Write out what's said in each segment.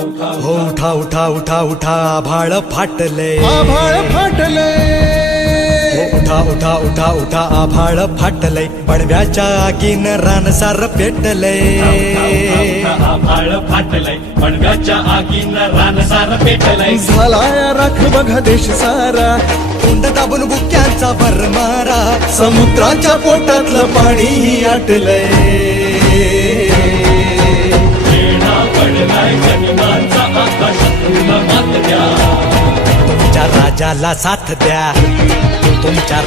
उठा उठा उठा उठा आभाळ फाटले. आभाळ फाटले. हो उठा उठा उठा उठा आभाळ फाटलंय पडव्याच्या आगीन रानसार पेटले. आभाळ फाटलंय पडव्याच्या आगीनं रानसार झालाय राख बघा देश सारा. तोंड दाबून बुक्यांचा भरमारा. समुद्राच्या पोटातलं पाणी आटलंय तुमच्या साथ द्या. तुमच्या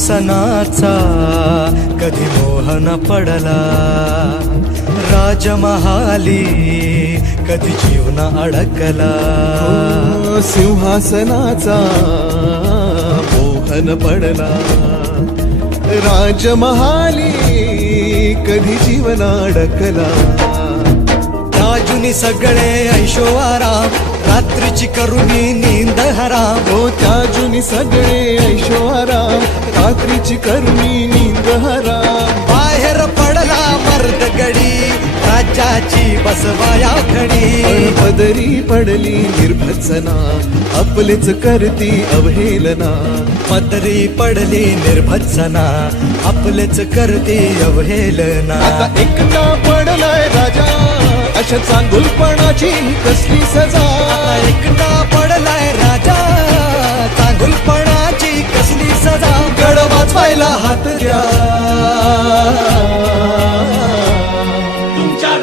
सिंहासनाचा कधी मोहन पडला. राजमहाली कधी जीवन अडकला. सिंहासनाचा मोहन पडला. राजमहाली कधी जीवन अडकला. राजुनी सगळे ऐशो आराम रात्रीची करुणी नींद हराम हो त्या जुनी सगळे ऐशोआराम रात्रीची करुणी नींद हराम बाहेर पडला मर्द गडी राज्याची बसवाया खडी. पदरी पडली निर्भत्सना आपलेच करती अवहेलना. पदरी पडली निर्भत्सना आपलेच करते अवहेलना. आता एकटा पडलाय राजा अशा चांगुलपणाची कसली सजा. एकटा पडलाय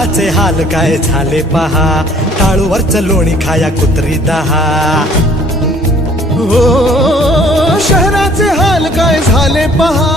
शहराचे हाल काय झाले पहा. टाळूवरच लोणी खाया कुत्री दहा. हो शहराचे हाल काय झाले पहा.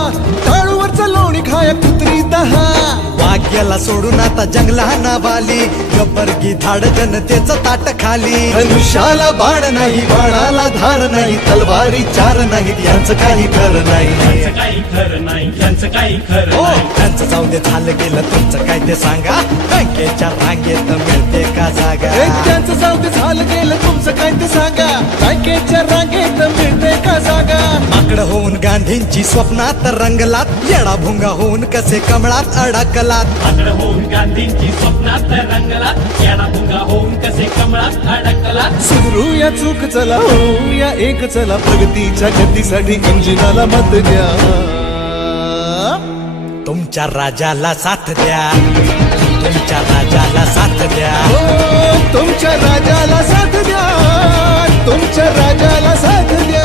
वाग्याला सोडून आता जंगलाना वाली गब्बरगी धाड जनतेच ताट खाली. धनुष्याला बाण नाही बाणाला धार नाही तलवारी चार नाहीत यांचं काही खर नाही. यांचं काही खरं नाही हो नाही त्यांचं जाऊ दे झालं गेलं तुमचं काय ते सांगा. बँकेच्या रांगेत मिळते का जागा. त्यांचं जाऊ दे झालं गेलं तुमचं काय ते सांगा. बँकेच्या रांगेत मिळते का जागा? माकड होऊन गांधींची स्वप्नात रंगलात येडा भुंगा होऊन कसे कमळात अडकलात. आकड होऊन गांधींची स्वप्नात रंगला येडा भुंगा होऊन कसे कमळात अडकला सुधरूया चूक चला होऊया एक चला प्रगतीच्या गतीसाठी इंजिनाला मत द्या. तुमच्या राजाला साथ द्या. तुमच्या राजाला साथ द्या हो, तुमच्या राजाला साथ द्या तुमच्या राजाला साथ द्या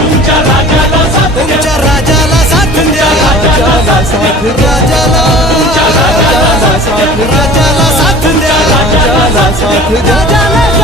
तुमच्या राजाला साथ द्या तुमच्या राजाला साथ द्या राजाला साथ राजाला राजाला साथ द्या राजाला साथ द्या राजाला साथ द्या राजाला